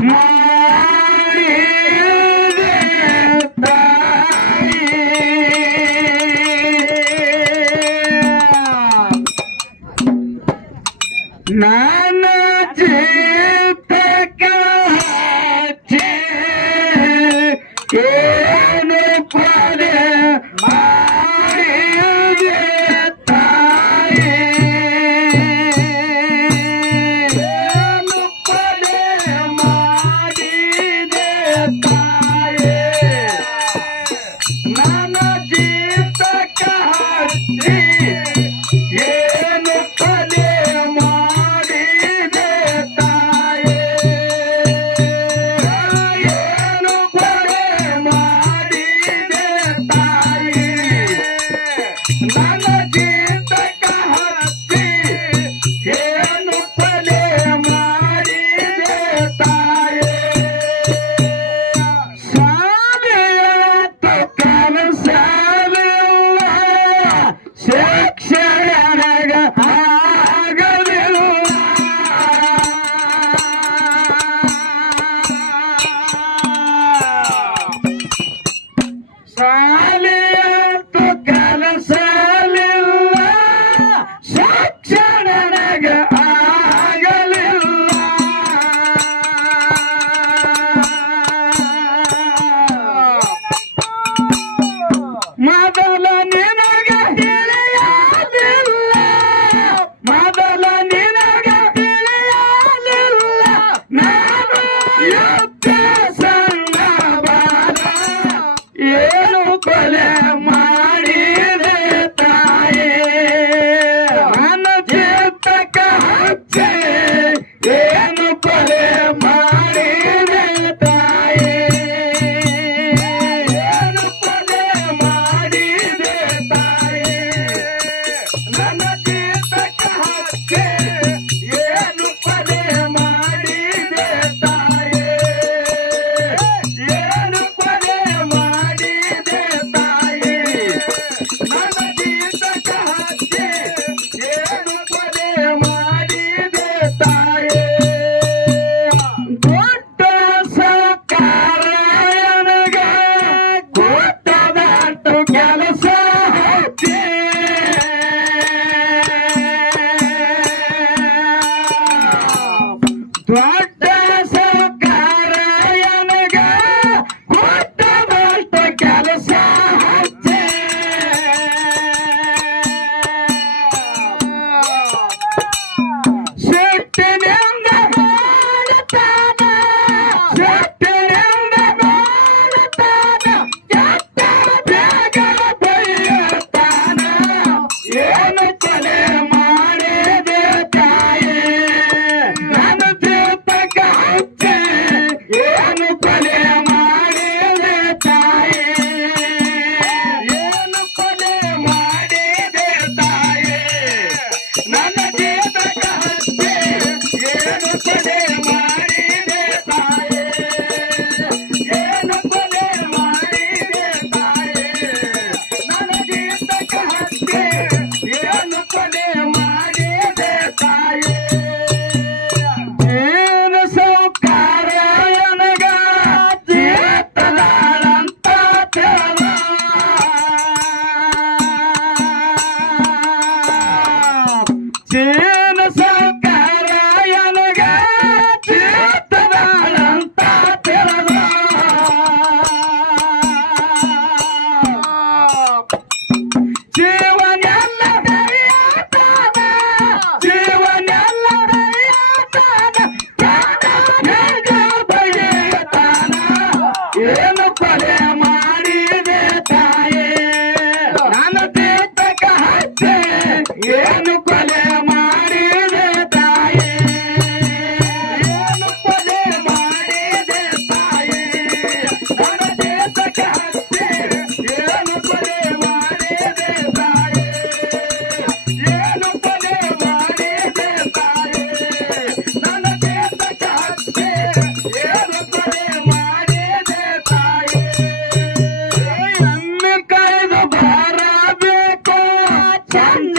Mm-hmm. Lari! Lari! Yeah. callousy. Ten